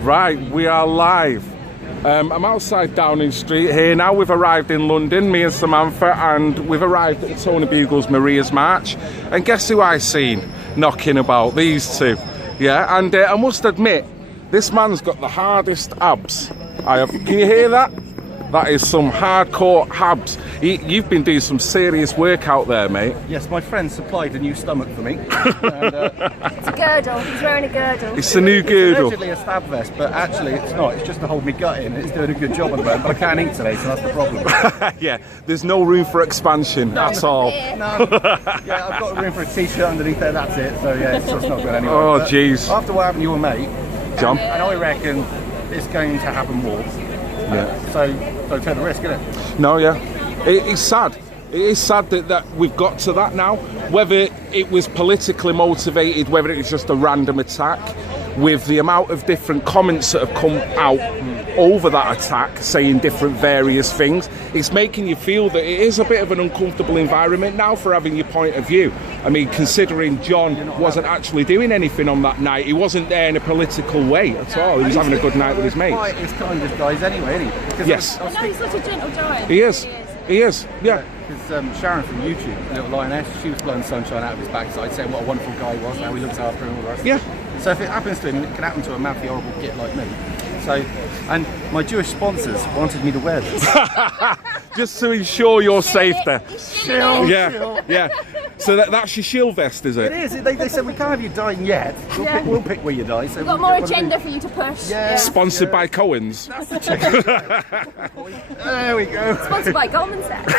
Right, we are live. I'm outside Downing Street here now. We've arrived in London, me and Samantha, and we've arrived at the Tony Bugle's Maria's March. And guess who I seen knocking about? These two. Yeah, and I must admit, this man's got the hardest abs I have. Can you hear that? That is some hardcore abs. You've been doing some serious work out there, mate. Yes, my friend supplied a new stomach for me. And, it's a girdle. He's wearing a girdle. It's a new girdle. It's allegedly a stab vest, but actually it's not. It's just to hold me gut in. It's doing a good job at the moment, but I can't eat today, so that's the problem. Yeah, there's no room for expansion at all. No. Yeah, I've got room for a t-shirt underneath there, that's it. So yeah, it's not good anyway. Oh, jeez. After what happened to your mate, John, and I reckon it's going to happen more. Yeah. So don't take the risk, innit? No, yeah. It's sad. It is sad that we've got to that now. Whether it was politically motivated, whether it was just a random attack, with the amount of different comments that have come out over that attack, saying different various things, it's making you feel that it is a bit of an uncomfortable environment now for having your point of view. I mean, considering John wasn't actually doing anything on that night, he wasn't there in a political way at all. He was having a good night with his mates. He's kind of guys anyway, isn't he? Because yes. I know he's such a gentle giant. He is. He is. Yeah. Because Sharon from YouTube, Little Lioness, she was blowing sunshine out of his backside, saying what a wonderful guy he was, how he looks after him, all the rest. Yeah. So if it happens to him, it can happen to a mouthy, horrible git like me. So, and my Jewish sponsors wanted me to wear this. Just to ensure your safety. Shield, yeah, shield. yeah. So that's your shield vest, is it? It is. They said we can't have you dying yet. We'll pick where you die. So we've got more agenda for you to push. Yeah. Sponsored by Cohen's. That's the there we go. Sponsored by Goldman Sachs.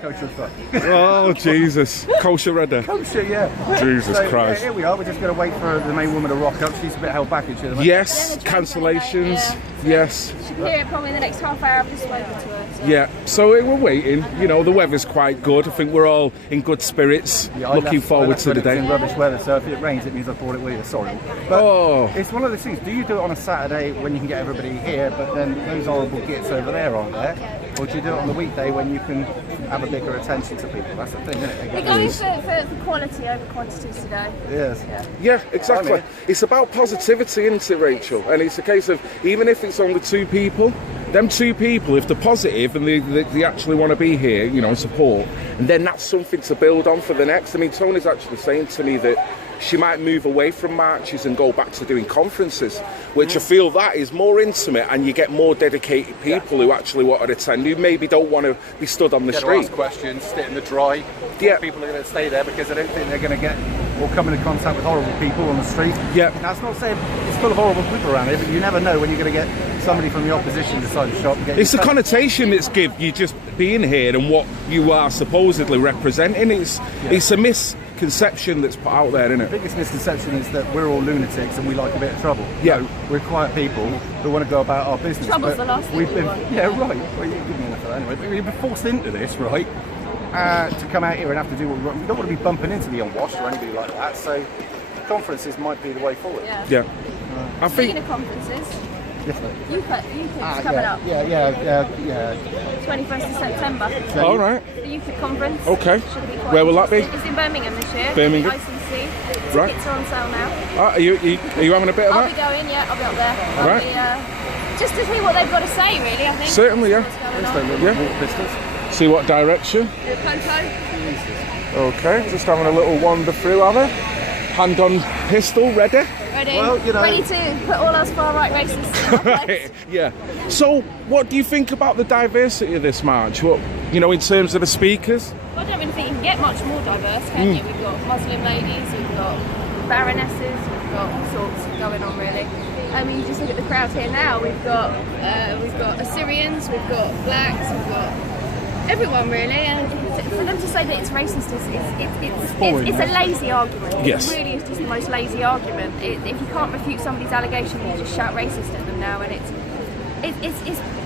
Kosher fuck. Oh, Jesus. Kosher redder. Kosher, yeah. Jesus Christ. Yeah, here we are. We're just going to wait for the main woman to rock up. She's a bit held back, isn't she? Yes, cancellations. Yes. She can hear it probably in the next half hour. I've just spoken to her. So. Yeah, so we're waiting. You know, the weather's quite good. I think we're all in good spirits. Yeah, looking forward to the day. It's in rubbish weather, so if it rains, it means I brought it with you. Sorry. But it's one of those things. Do you do it on a Saturday when you can get everybody here, but then those horrible gits over there aren't there? Or do you do it on the weekday when you can have a bigger attention to people? That's the thing, isn't it? We're going for quality over quantities today. Yes. Yeah, exactly. It's about positivity, isn't it, Rachel? And it's a case of, even if it's only two people, them two people, if they're positive and they actually want to be here, you know, support, and then that's something to build on for the next. I mean, Tony's actually saying to me that she might move away from marches and go back to doing conferences, which I feel that is more intimate, and you get more dedicated people who actually want to attend, who maybe don't want to be stood on the street. Ask questions, sit in the dry. Yeah. People are going to stay there because they don't think they're going to get or come into contact with horrible people on the street. Yeah. Now, it's not saying it's full of horrible people around here, but you never know when you're going to get somebody from the opposition decide to shop and get it's the connotation that's give you just being here and what you are supposedly representing. It's a misconception that's put out there, isn't it? The biggest misconception is that we're all lunatics and we like a bit of trouble. Yeah. So we're quiet people who want to go about our business. Trouble's the last thing we want. Yeah, right. Well, you give me enough of that anyway. But we've been forced into this, right? To come out here and have to do what we want. We don't want to be bumping into the unwashed or anybody like that. So conferences might be the way forward. Yeah. I think. Speaking of conferences, UKIP's coming up. Yeah. 21st of September. All right. The UKIP conference. Okay. Should be quite Where will that be? It's in Birmingham this year. Birmingham. ICC. Right. Tickets are on sale now. Are you having a bit of I'll that? be going, yeah, I'll be up there. Right. Be, just to see what they've got to say, really, I think. Certainly, yeah. What's going on. Yeah. See what direction. Coco. Okay, just having a little wander through, are they? Hand on pistol, ready? Ready. Well, you know. Ready to put all us far right racists in our place. Yeah. So, what do you think about the diversity of this march? What, you know, in terms of the speakers? I don't really think you can get much more diverse, can you? We've got Muslim ladies, we've got baronesses, we've got all sorts going on, really. I mean, you just look at the crowd here now. We've got Assyrians, we've got blacks, we've got everyone, really. And for them to say that it's racist it's a lazy argument. Yes. It really is just the most lazy argument. If you can't refute somebody's allegation, you just shout racist at them now, and it's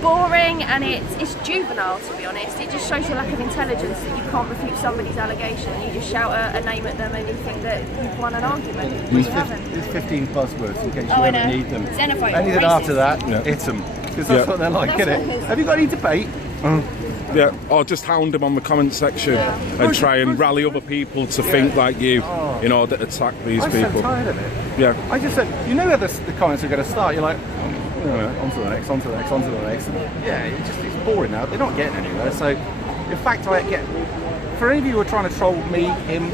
boring and it's juvenile, to be honest. It just shows your lack of intelligence that you can't refute somebody's allegation. You just shout a name at them and you think that you've won an argument, which you haven't. There's 15 buzzwords in case you I ever know. need them. Xenophobe, Anything racist. after that, hit them. Because that's what they're like, That's isn't what it? it is. Have you got any debate? Yeah, or just hound them on the comment section and try and rally other people to think like you in order to attack these I'm people. so tired of it. Yeah. I just said, you know where the comments are going to start. You're like, on to the next, on to the next, on to the next. And yeah, it's boring now. They're not getting anywhere. So, in fact, for any of you who are trying to troll me, him,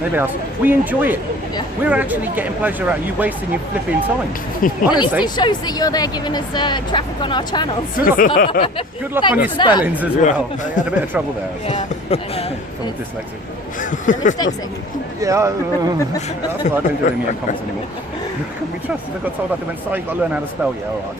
maybe else, we enjoy it. Yeah. We're actually getting pleasure out of you wasting your flipping time. Honestly. At least it shows that you're there giving us traffic on our channels. Good luck on your spellings as well. I had a bit of trouble there. Yeah, I know. From a dyslexic. Dyslexic? Yeah, that's why I don't do any more comments anymore. Couldn't be trusted. I got told I went, sorry, you've got to learn how to spell. Yeah, all right.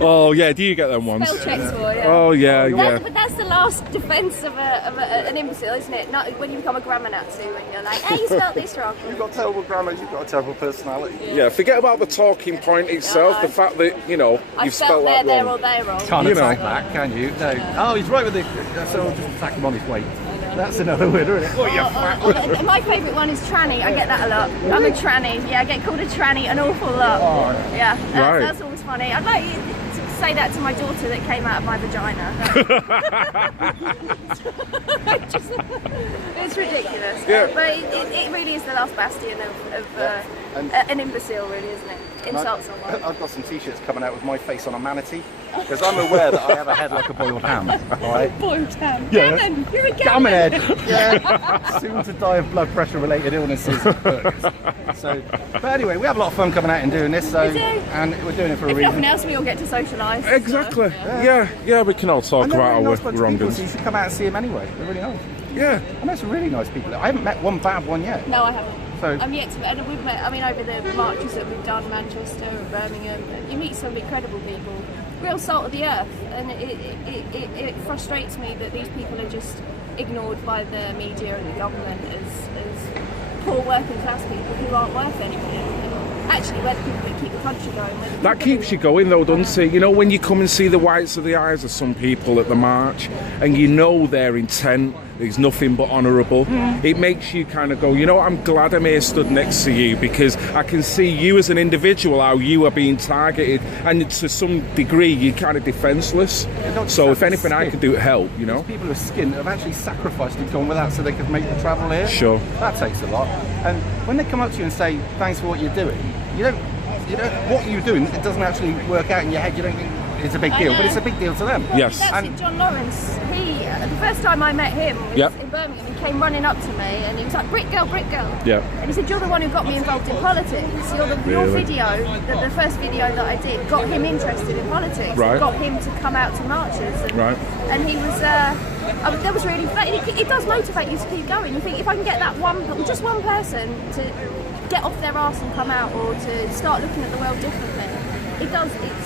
Oh, yeah, do you get them ones? Spell checks for, yeah. Oh, yeah. But that's the last defence of an imbecile, isn't it? Not when you become a grammar Nazi, when you're like, hey, you spelled this wrong. You've got terrible grammar, you've got a terrible personality. Yeah, forget about the talking point itself, the fact that, you've spelled that there wrong. or they wrong. Can't attack that, can you? No. Oh, he's right with so I'll just attack him on his weight. That's another word, isn't it? Oh, you fat. My favourite one is tranny. I get that a lot. I'm a tranny. Yeah, I get called a tranny an awful lot. Oh, yeah, that's always funny. I'd like you to say that to my daughter that came out of my vagina. It's ridiculous. Yeah. But it really is the last bastion of an imbecile, really, isn't it? Insult someone. I've got some t-shirts coming out with my face on a manatee because I'm aware that I have a head like a boiled ham. All right? Boiled ham. Yeah. Gammon. You're a gammon head. Yeah. Soon to die of blood pressure related illnesses. So, but anyway, we have a lot of fun coming out and doing this. So, we do. And we're doing it for a reason. If nothing else, we all get to socialise. Exactly. So, yeah, we can all talk about our wrongdoings. So you should come out and see them anyway. They're really nice. Yeah. I met some really nice people. I haven't met one bad one yet. No, I haven't. So, I'm yet to, and we've met, over the marches that we've done, Manchester and Birmingham, you meet some incredible people, real salt of the earth, and it frustrates me that these people are just ignored by the media and the government as poor working class people who aren't worth anything. Actually, we're the people that keep the country going. That keeps you going though, doesn't it? When you come and see the whites of the eyes of some people at the march and their intent is nothing but honourable, it makes you kind of go, I'm glad I'm here stood next to you because I can see you as an individual, how you are being targeted, and to some degree you're kind of defenceless. So if anything I can do to help, These people with skin have actually sacrificed and gone without so they could make the travel here. Sure. That takes a lot. And when they come up to you and say, thanks for what you're doing, what you're doing, it doesn't actually work out in your head. You don't think it's a big deal, but it's a big deal to them. Well, yes. That's it, John Lawrence. The first time I met him was in Birmingham. He came running up to me and he was like, Britgirl, Britgirl. Yeah. And he said, you're the one who got me involved in politics. Your video, the first video that I did, got him interested in politics. Right. It got him to come out to marches. And, right. And he was, that was really, it does motivate you to keep going. You think, if I can get that just one person to get off their arse and come out, or to start looking at the world differently, it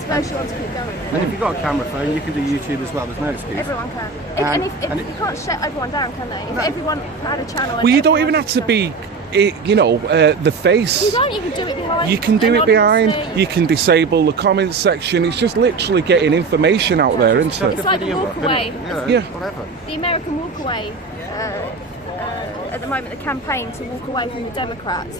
spurs you on to keep going. And if you've got a camera phone, you can do YouTube as well, there's no excuse. Everyone can. And if you can't shut everyone down, can they? If everyone had a channel... Well, you don't even have to be, the face. You don't even do it behind. You can do it behind, you can disable the comments section, it's just literally getting information out there, isn't it? It's like the walk away. Yeah, whatever. The American walk away. At the moment, the campaign to walk away from the Democrats.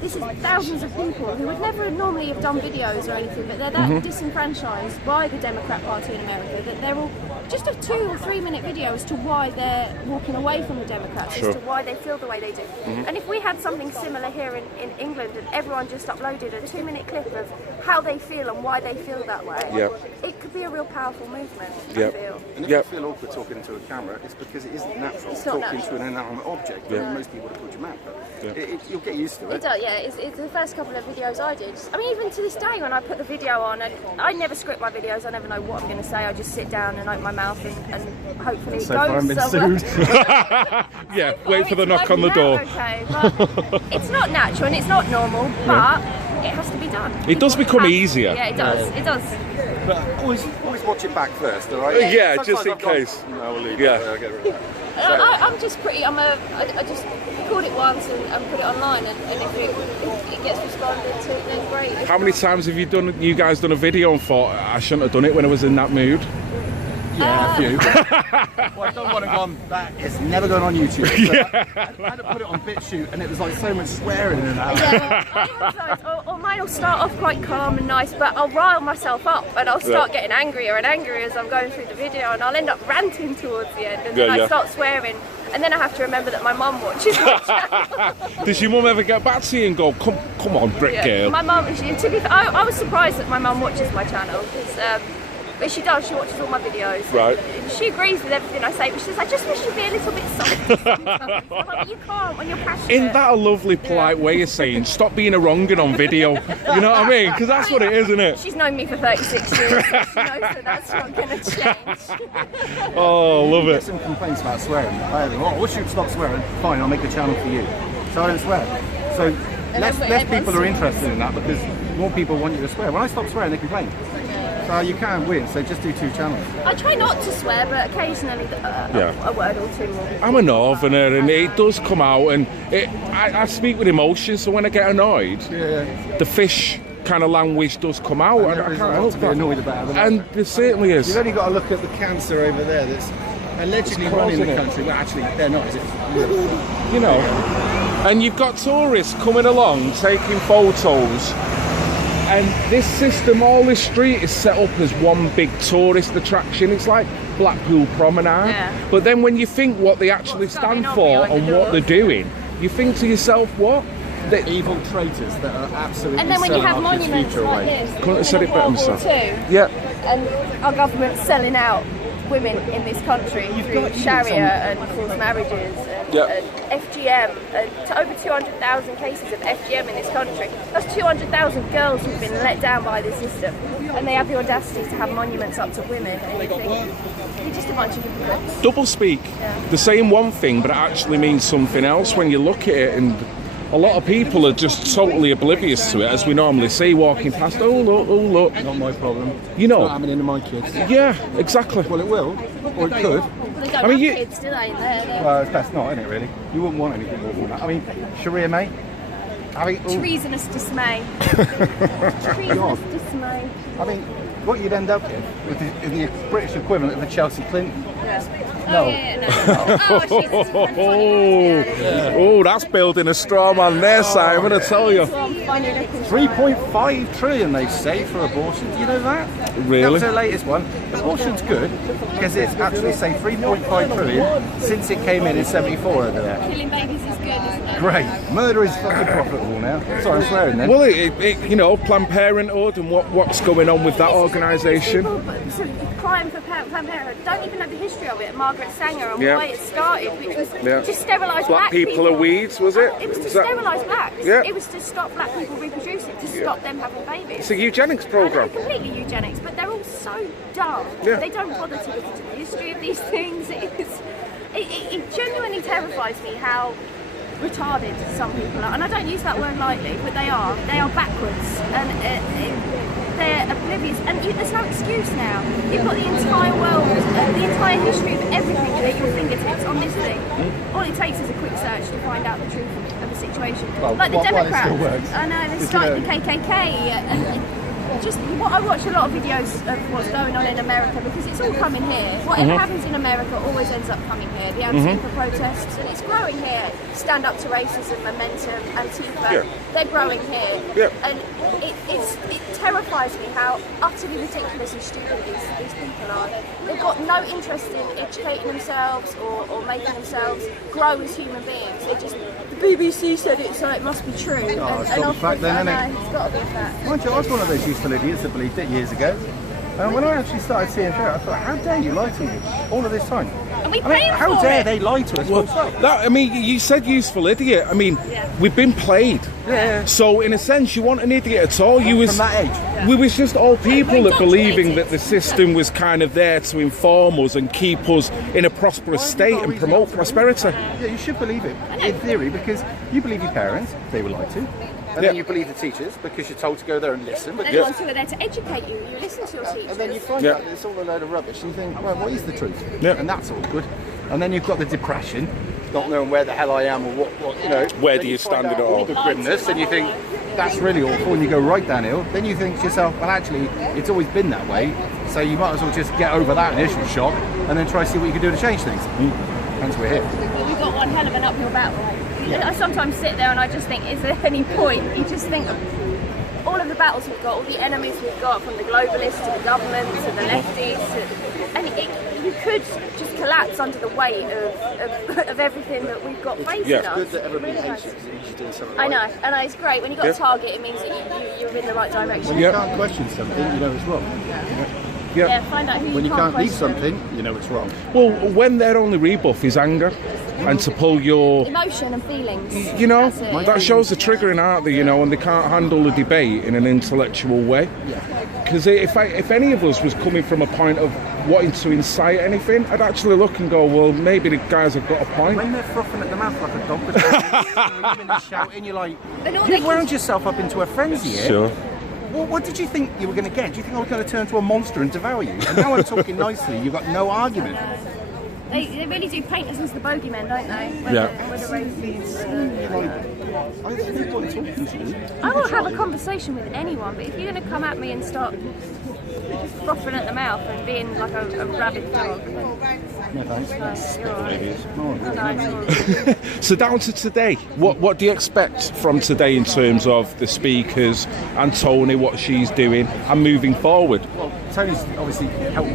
This is thousands of people who would never normally have done videos or anything, but they're that disenfranchised by the Democrat Party in America that they're all just a 2 or 3 minute video as to why they're walking away from the Democrats, as to why they feel the way they do. And if we had something similar here in England and everyone just uploaded a 2 minute clip of how they feel and why they feel that way, it could be a real powerful movement, I feel. And if you feel awkward talking into a camera, it's because it isn't natural talking to an inanimate object. Most people would have called you mad, but you'll get used to it. It does, yeah. It's the first couple of videos I did. I mean, even to this day, when I put the video on, and I never script my videos, I never know what I'm going to say. I just sit down and open my mouth and hopefully it goes somewhere. Yeah, wait for the knock on the door. Okay, but it's not natural and it's not normal, but it has to be done. It does become easier. Yeah, it does. It does. But always watch it back first, all right? Yeah, just in case. No, we'll leave it. I'll get rid of that. I'm just pretty. I just record it once and put it online, and if it gets responded to, then great. How many times have you guys done a video and thought I shouldn't have done it when I was in that mood? Yeah, a few. Well, I don't want to go on that. It's never going on YouTube. I had to put it on BitChute, and it was like so much swearing in that. Yeah, or mine will start off quite calm and nice, but I'll rile myself up, and I'll start getting angrier and angrier as I'm going through the video, and I'll end up ranting towards the end, and then I start swearing. And then I have to remember that my mum watches my channel. Does your mum ever get back to you and go, come on, Britgirl? My mum, to be fair, I was surprised that my mum watches my channel, but she does, she watches all my videos. Right. She agrees with everything I say, but she says, I just wish you'd be a little bit softer sometimes. I'm like, you can't when you're passionate. Isn't that a lovely, polite way of saying, stop being a wrong'un on video? You know what I mean? Because that's what it is, isn't it? She's known me for 36 years, so she knows that that's not going to change. Oh, love Get it. some complaints about swearing. I wish you'd stop swearing. Fine, I'll make a channel for you. So I don't swear. So less people are interested in that because more people want you to swear. When I stop swearing, they complain. So you can't win, so just do 2 channels. I try not to swear, but occasionally a word or two more. I'm a northerner and it does come out, and I speak with emotion, so when I get annoyed, the fish kind of language does come out. I can't help be annoyed about it. And there certainly is. You've only got to look at the cancer over there that's allegedly running the country. Well, actually, they're not, is it? You know. And you've got tourists coming along, taking photos. And this system, all this street is set up as one big tourist attraction. It's like Blackpool Promenade. Yeah. But then when you think what they actually stand for and what they're doing, you think to yourself, what? The evil traitors that are absolutely And then when you have selling our kids' monuments future like away. this, Couldn't have said it better myself. Yeah. And our government's selling out women in this country through Sharia and forced marriages and FGM, and to over 200,000 cases of FGM in this country. That's 200,000 girls who've been let down by this system, and they have the audacity to have monuments up to women. And you think, you're just a bunch of hypocrites. Double speak. They're saying one thing, but it actually means something else when you look at it, and a lot of people are just totally oblivious to it, as we normally see walking past. Oh look. Not my problem. You know. It's not happening to my kids. Yeah, exactly. Well, it will, or it could. They don't have kids, do they? Well, it's best not, isn't it, really? You wouldn't want anything more than that. I mean, Sharia, mate. Treasonous dismay. Treasonous dismay. I mean, what you'd end up with the British equivalent of the Chelsea Clinton. No. Oh, that's building a straw man there, Simon, I tell you. 3.5 trillion they say for abortion. Do you know that? Really? That was their latest one. Abortion's good because it's actually say 3.5 trillion since it came in 74 over there. Killing babies is good, isn't it? Great. Murder is fucking profitable now. Sorry, I'm swearing then. Well, you know, Planned Parenthood and what's going on with that organisation. Crying for Planned Parenthood don't even know the history of it. Margaret Sanger and why it started, which was to sterilise black people. Are weeds, was it? It was to sterilise blacks. Yeah. It was to stop black people reproducing, to stop them having babies. It's a eugenics programme. Completely eugenics, but they're all so dumb. Yeah. They don't bother to look into the history of these things. It genuinely terrifies me how retarded some people are, and I don't use that word lightly, but they are backwards, and they're oblivious, and there's no excuse now. You've got the entire world, the entire history of everything at your fingertips on this thing. All it takes is a quick search to find out the truth of the situation. Well, like the Democrats, still works. I know, they started the KKK, and just I watch a lot of videos of what's going on in America because it's all coming here. Whatever happens in America always ends up coming here. The Antifa protests, and it's growing here. Stand up to racism, momentum, Antifa, they're growing here. And it terrifies me how utterly ridiculous and stupid these people are. They've got no interest in educating themselves or making themselves grow as human beings. They just, the BBC said it, so it must be true. It's got to be fact then, isn't it? It's got to be a fact. Mind you, I was one of those useful idiots that believed it years ago. And when I actually started seeing through it, I thought, how dare you lie to me all of this time? And we pay them how for dare it. they lie to us? Well, you said useful idiot. I mean, we've been played. Yeah. So in a sense, you weren't an idiot at all. You was from that age. We was just all people that believing that the system was kind of there to inform us and keep us in a prosperous state and promote prosperity. Yeah, you should believe it in theory because you believe your parents, they were lied to. And then you believe the teachers because you're told to go there and listen. But they're the ones who are there to educate you. You listen to your teachers. And then you find out that it's all a load of rubbish and you think, well, what is the truth? Yeah. And that's all good. And then you've got the depression, not knowing where the hell I am or what you know. Where do you stand at all? The grimness, and you think, that's really awful, and you go right downhill. Then you think to yourself, well, actually, it's always been that way, so you might as well just get over that initial shock and then try to see what you can do to change things. Hence we're here. Well, we've got one hell of an uphill battle. I sometimes sit there and I just think, is there any point? You just think, all of the battles we've got, all the enemies we've got, from the globalists to the government to the lefties, and you could just collapse under the weight of everything that we've got facing us. It's good that everybody hates you because it means you're doing something I right. know, and it's great. When you've got a target, it means that you're in the right direction. When you can't question something, you know it's wrong. Yeah, find out who When you can't lead question. something, you know it's wrong. Well, when their only rebuff is anger, and to pull your Emotion and feelings. you know, That's it, that shows the triggering, aren't they? You know, and they can't handle a debate in an intellectual way. Because if any of us was coming from a point of wanting to incite anything, I'd actually look and go, well, maybe the guys have got a point. When they're frothing at the mouth like a dog, and shouting, you're like, you've wound yourself up into a frenzy here. Sure. What did you think you were going to get? Do you think I was going to turn into a monster and devour you? And now I'm talking nicely, you've got no argument. They really do paint us as the bogeymen, don't they? I think I'm talking to you. I will have a conversation with anyone, but if you're going to come at me and start frothing at the mouth and being like a rabid dog, No thanks. you're alright. So down to today, what do you expect from today in terms of the speakers and Tony, what she's doing and moving forward? Well, Tony's obviously helped.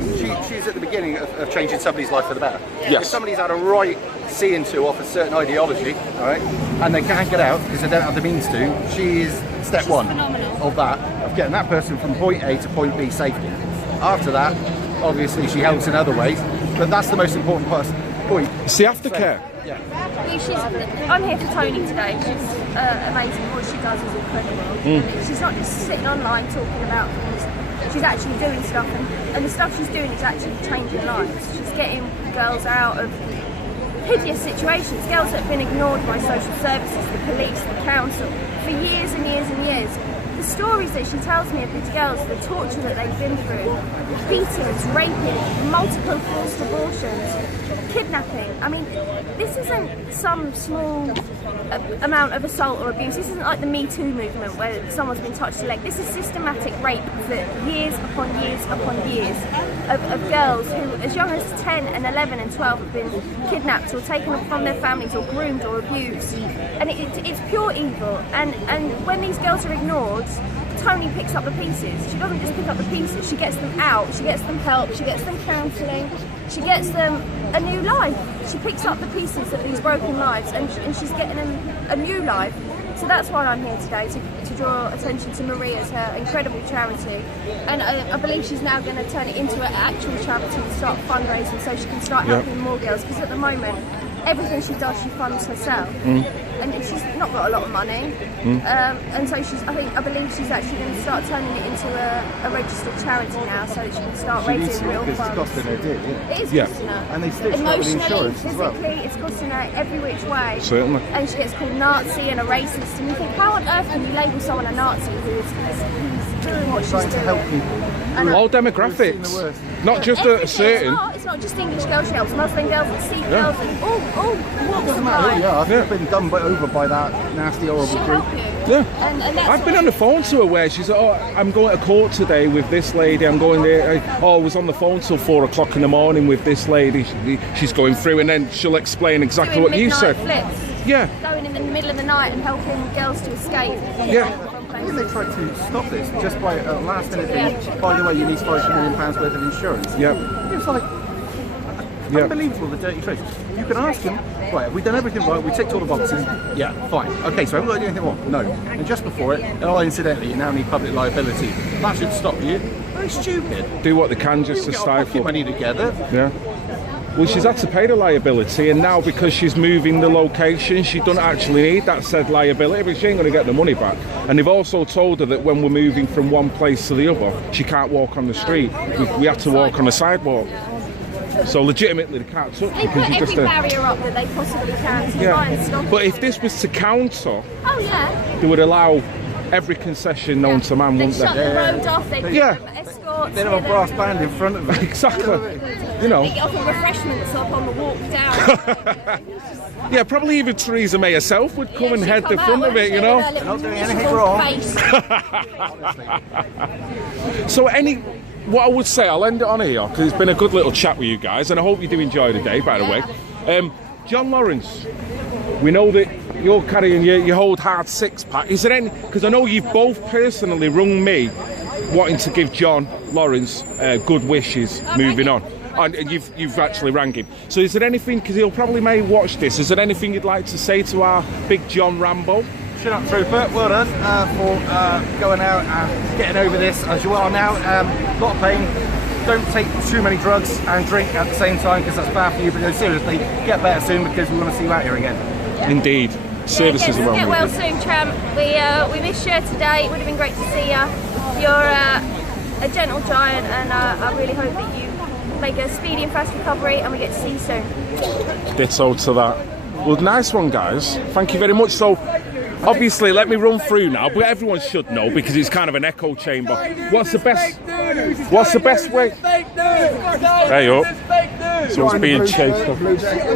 She's at the beginning of changing somebody's life for the better. Yes. If somebody's had a right seeing to off a certain ideology, all right, and they can't get out because they don't have the means to, she is step one of that, of getting that person from point A to point B safely. After that, obviously she helps in other ways, but that's the most important point. It's the aftercare. Yeah. I'm here for Tony today. She's amazing. What she does is incredible. She's not just sitting online talking about things. She's actually doing stuff, and the stuff she's doing is actually changing lives. She's getting girls out of hideous situations, girls that have been ignored by social services, the police, the council, for years and years and years. The stories that she tells me of these girls, the torture that they've been through, beatings, raping, multiple forced abortions, kidnapping. I mean, this isn't some small amount of assault or abuse. This isn't like the Me Too movement where someone's been touched a leg. This is systematic rape for years upon years upon years of girls who, as young as 10 and 11 and 12, have been kidnapped or taken from their families or groomed or abused. And it's pure evil. And when these girls are ignored, Tony picks up the pieces. She doesn't just pick up the pieces, she gets them out, she gets them help, she gets them counselling, she gets them a new life. She picks up the pieces of these broken lives and she's getting them a new life. So that's why I'm here today, to draw attention to Maria's, her incredible charity. And I believe she's now going to turn it into an actual charity and start fundraising so she can start helping more girls, because at the moment, everything she does, she funds herself. And she's not got a lot of money. And so I believe she's actually going to start turning it into a registered charity now, so that she can start raising real funds. It's costing her, It is costing her. And they still emotionally, insurance physically, as well. it's costing her every which way. Certainly. And she gets called Nazi and a racist. And you think, how on earth can you label someone a Nazi who's doing what she's Trying to help doing? people. All demographics, not just a certain. It's not just English girls, she helps Muslim girls and Sikh girls and all walks Doesn't of matter who you life. are. I've been done over by that nasty, horrible She'll group. help you. Yeah. And that's I've been what- on the phone to her where she's I'm going to court today with this lady, I'm going there, I was on the phone till 4 o'clock in the morning with this lady, she's going through, and then she'll explain exactly doing what you midnight said. flips, Yeah. going in the middle of the night and helping girls to escape. Yeah. I think they tried to stop this just by a last minute thing. By the way, you need £5 million worth of insurance. Yeah. It was like unbelievable, the dirty truth. You can ask them, right, have we done everything right? We ticked all the boxes. Yeah, fine. Okay, so haven't got to do anything wrong? No. And just before it, oh, incidentally, you now need public liability. That should stop you. Very stupid. Do what they can just to Get our pocket stifle. money together. Yeah. Well, she's had to pay the liability, and now because she's moving the location, she doesn't actually need that said liability, but she ain't going to get the money back. And they've also told her that when we're moving from one place to the other, she can't walk on the street. We have to walk on the sidewalk. So legitimately, they can't touch They because put you every just. barrier up that they possibly can to try and stop But it. if this was to counter, Oh yeah. they would allow every concession known to man, They'd wouldn't shut they? the road off, they'd Yeah. give them escorts. They have a give brass them- band in front of them. Exactly. You know. They get offer refreshments up on the walk down. Yeah, probably even Theresa May herself would come and she'd head the come front out, of it, wouldn't you she, know. with her little Not doing anything miserable wrong. face. So what I would say, I'll end it on here because it's been a good little chat with you guys, and I hope you do enjoy the day, by the way. John Lawrence, We know that you're carrying your whole hard six-pack. Is there any... Because I know you've both personally rung me wanting to give John Lawrence good wishes moving on. And you've actually rang him. So is there anything, because he'll probably may watch this, is there anything you'd like to say to our big John Rambo? Shut up, Trooper. Well done for going out and getting over this as you are now. A lot of pain. Don't take too many drugs and drink at the same time because that's bad for you. But no, seriously, get better soon because we want to see you out here again. Yeah. Indeed. Services yeah, are get well soon, Tramp. We missed you today. It would have been great to see you. You're a gentle giant, and I really hope that you make a speedy and fast recovery, and we get to see you soon. Ditto to that. Well, nice one, guys. Thank you very much. So, obviously, let me run through now, but everyone should know because it's kind of an echo chamber. What's the best way? Hey up. Someone's being chased.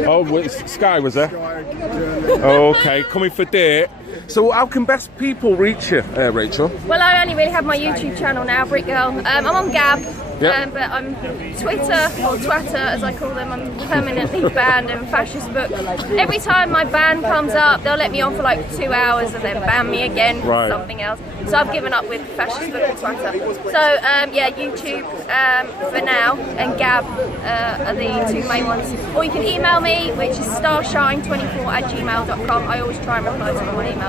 Oh, Sky was there? Okay, coming for date. So how can best people reach you, Rachel? Well, I only really have my YouTube channel now, Britgirl. I'm on Gab, but I'm Twitter, or Twatter as I call them. I'm permanently banned in Fascist Book. Every time my ban comes up, they'll let me on for like 2 hours and then ban me again for something else. So I've given up with Fascist Book and Twatter. So yeah, YouTube for now and Gab are the two main ones. Or you can email me, which is starshine24@gmail.com. I always try and reply to all my emails.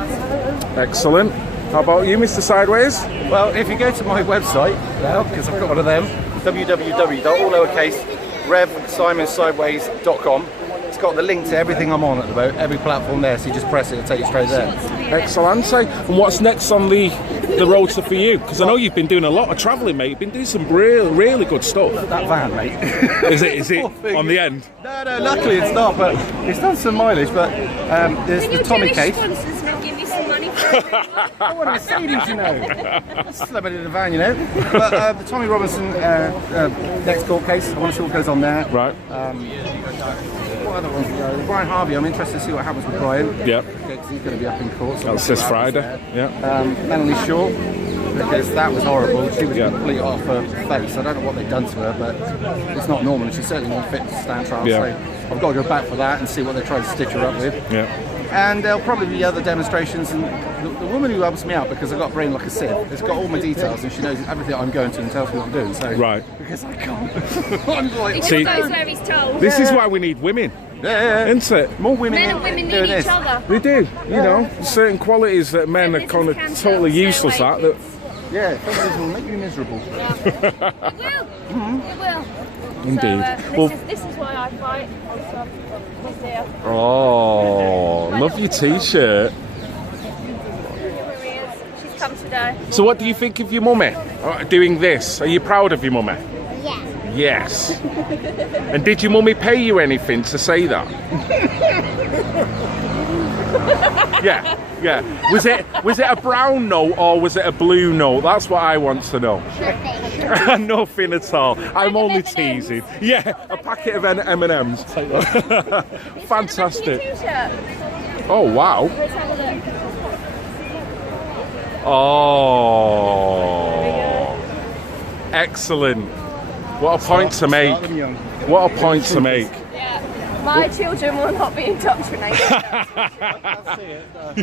Excellent. How about you, Mr. Sideways? Well, if you go to my website now, because I've got one of them, www.revsimonsideways.com. It's got the link to everything I'm on at the moment, every platform there, so you just press it, it'll take you straight there. Excellent. And what's next on the roster for you? Because I know you've been doing a lot of travelling, mate. You've been doing some really good stuff. That van, mate. Is it on the end? No, luckily it's not, but it's done some mileage, but there's the Tommy case. I want a Mercedes, you know. Celebrity in the van, you know. But the Tommy Robinson next court case, I want to see what goes on there. Right. What other ones? The Brian Harvey, I'm interested to see what happens with Brian. Yeah. Because he's going to be up in court. So that's this Friday. Yeah. Melanie Shaw, because that was horrible. She was completely off her face. I don't know what they've done to her, but it's not normal. And she's certainly not fit to stand trial. So I've got to go back for that and see what they try to stitch her up with. Yeah. And there'll probably be other demonstrations. And the woman who helps me out, because I've got a brain like a sieve, has got all my details and she knows everything I'm going to and tells me what I'm doing. So because I can't. I'm like, he goes where he's told. This is why we need women. Yeah. Isn't it? More women. Men and women need each other. They do. You know, certain qualities that men are kind of totally useless at. Yeah, feminism will make you miserable. Yeah. It will. It will. Indeed. So, this is why I fight. Oh, love your t-shirt. She's come today. So what do you think of your mummy doing this? Are you proud of your mummy? Yeah. Yes. And did your mummy pay you anything to say that? Yeah. Was it a brown note or was it a blue note? That's what I want to know. Nothing. Nothing at all. I'm only teasing. Yeah, a packet of M&Ms. Fantastic. Oh wow. Let's have a look. Oh. Excellent. What a point to make. What a point to make. My children will not be indoctrinated.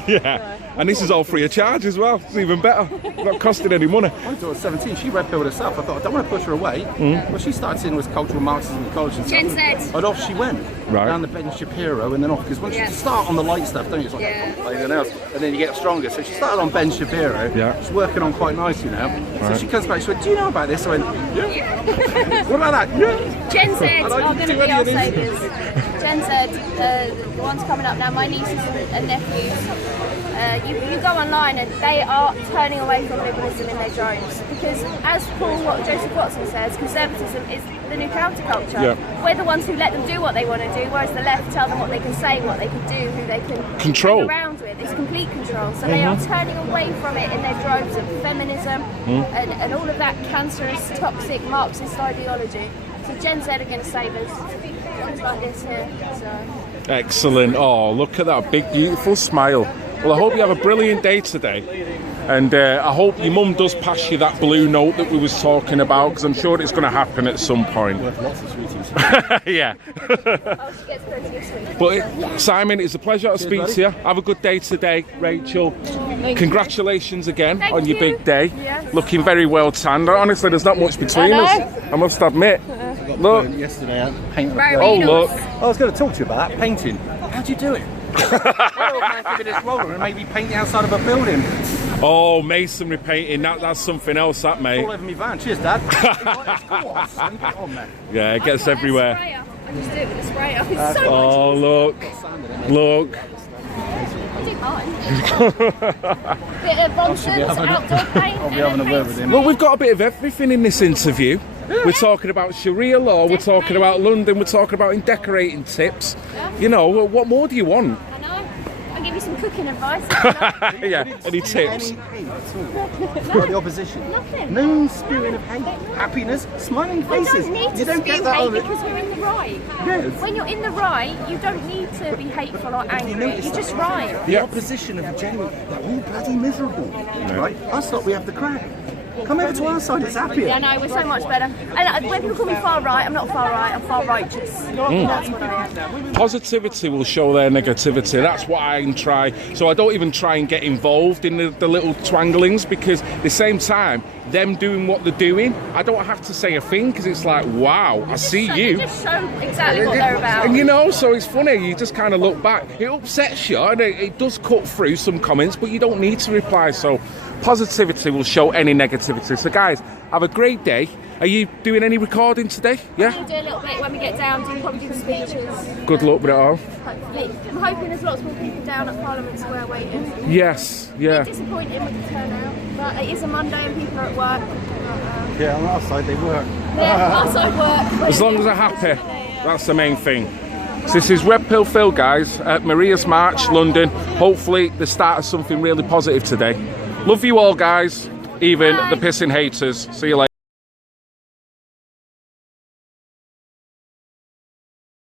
Yeah, and this is all free of charge as well. It's even better. Not costing any money. My daughter's 17. She red pilled herself. I thought I don't want to push her away. Well, she started seeing was cultural Marxism in college and stuff. Gen Z. And off she went. Down the Ben Shapiro and then off, because once you start on the light stuff, don't you? It's like anything else, and then you get stronger. So she started on Ben Shapiro. Yeah. She's working on quite nicely now. So she comes back. She went, "Do you know about this?" I went, "Yeah." What about that? Yeah. Gen Z are going to be our saviours. Gen Z, the ones coming up now, my nieces and nephews, you go online and they are turning away from liberalism in their droves. Because as Joseph Watson says, conservatism is the new counterculture. Yeah. We're the ones who let them do what they want to do, whereas the left tell them what they can say, what they can do, who they can control around with. It's complete control. So they are turning away from it in their droves of feminism and all of that cancerous, toxic Marxist ideology. So Gen Z are going to save us. Ones like this here. So. Excellent. Oh, look at that big, beautiful smile. Well, I hope you have a brilliant day today. And I hope your mum does pass you that blue note that we was talking about, because I'm sure it's going to happen at some point. Worth lots of sweeties. Yeah. Oh, she gets plenty of sweets. But Simon, it's a pleasure to speak to you. Have a good day today, Rachel. Congratulations again on your big day. Yes. Looking very well tanned. Honestly, there's not much between us, I must admit. Look. Yesterday, I painted. Oh, look. I was going to talk to you about that painting. How'd you do it? Give it this roller and maybe paint the outside of a building. Oh, masonry painting, that's something else, that, mate. All over me van. Cheers, Dad. Yeah, it gets everywhere. I just do it with a sprayer. It's so Oh, look. Look. Bit of nonsense, outdoor paint. I'll be having a word with him. Well, we've got a bit of everything in this interview. We're talking about Sharia law, we're talking about London, we're talking about decorating tips. You know, what more do you want? I know. I'll give you some cooking advice. Yeah, any tips? Any hate at all? For the opposition? Nothing. No spewing of hate. Happiness, smiling We faces. don't need to you don't spew get that hate over. because we're in the right. Yes. When you're in the right, you don't need to be hateful or angry. You're just right. The opposition of a genuine, they're all bloody miserable. Right? Us lot, we have the crack. Come over to our side, it's happier. Yeah, no, we're so much better. And when people call me far right, I'm not far right, I'm far righteous. That's what I am. Positivity will show their negativity. That's what I try. So I don't even try and get involved in the little twanglings, because at the same time, them doing what they're doing, I don't have to say a thing, because it's like, wow, I see you. They just show exactly what they're about. And you know, so it's funny, you just kind of look back. It upsets you, and it does cut through some comments, but you don't need to reply. So positivity will show any negativity. So guys, have a great day. Are you doing any recording today? Yeah? We'll do a little bit when we get down, probably do the speeches. Good luck with it all. Hopefully. I'm hoping there's lots more people down at Parliament Square waiting. Yes, yeah. Disappointing with the turnout, but it is a Monday and people are at work. Yeah, on our side they work. Yeah, our side work. As long as they're happy, that's the main thing. So this is Red Pill Phil, guys, at Maria's March, London. Hopefully the start of something really positive today. Love you all, guys, even the pissing haters. See you later.